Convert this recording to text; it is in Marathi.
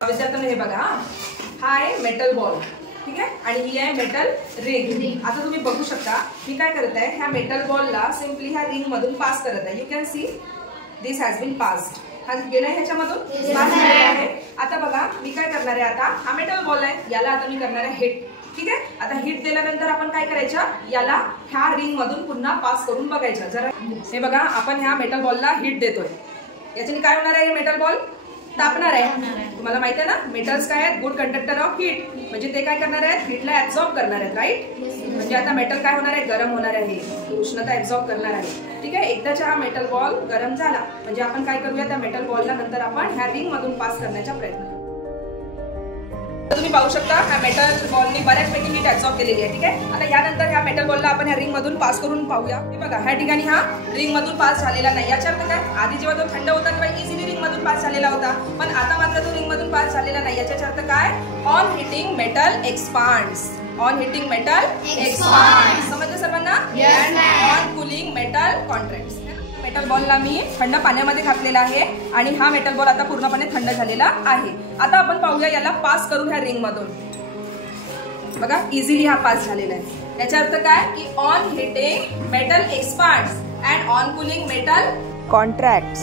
विद्यार्थ्यांनो हे बघा, हा आहे मेटल बॉल, ठीक आहे, आणि ही आहे मेटल रिंग. आता तुम्ही बघू शकता मी काय करत आहे, ह्या मेटल बॉलला सिम्पली ह्या रिंग मधून पास करत आहे. You can see this has been passed. हा गेला ह्याच्यामधून पास झालेला आहे. आता बघा मी काय करणार आहे, आता हा मेटल बॉल आहे, याला आता मी करणार आहे हिट. ठीक आहे, आता हिट दिल्यानंतर आपण काय करायचं, याला ह्या रिंग मधून पुन्हा पास करून बघायचं. जरा हे बघा, आपण ह्या मेटल बॉलला हिट देतोय. याच्याने काय होणार आहे, मेटल बॉल तापणार आहे. तुम्हाला माहिती आहे ना, मेटल्स काय आहेत, गुड कंडक्टर ऑफ हीट, म्हणजे ते काय करणार आहेत, हीटला ऍब्सॉर्ब करणार आहेत, राईट. म्हणजे आता मेटल काय होणार आहे, गरम होणार आहे, उष्णता ऍब्सॉर्ब करणार आहे. ठीक आहे, एकदाचा हा मेटल बॉल गरम झाला म्हणजे आपण काय करूया, त्या मेटल बॉलला नंतर आपण ह्या रिंग मधून पास करण्याचा प्रयत्न करू. तुम्ही पाहू शकता ह्या मेटल बॉलनी बऱ्याचपैकी हीट ऍब्सॉर्ब केलेली आहे. ठीक आहे, आता यानंतर ह्या मेटल बॉलला आपण ह्या रिंग मधून पास करून पाहूया. हे बघा, ह्या ठिकाणी हा रिंग मधून पास झालेला नाही. याच्या अर्थ काय, आधी जेव्हा तो थंड होता तेव्हा इझिली रिंग मधून पास झालेला होता, पण आता मात्र तो रिंग मधून पास झालेला नाही. याचा अर्थ काय, on heating metal expands. On heating metal expands. समजलं सर्वांना? On cooling metal contracts. Metal बॉलला मी थंड पाण्यामध्ये घातलेला आहे आणि हा मेटल बॉल आता पूर्णपणे थंड झालेला आहे. आता आपण पाहूया याला पास करून ह्या रिंग मधून. बघा, इझिली हा पास झालेला आहे. याचा अर्थ काय की on heating metal expands and on cooling metal contracts.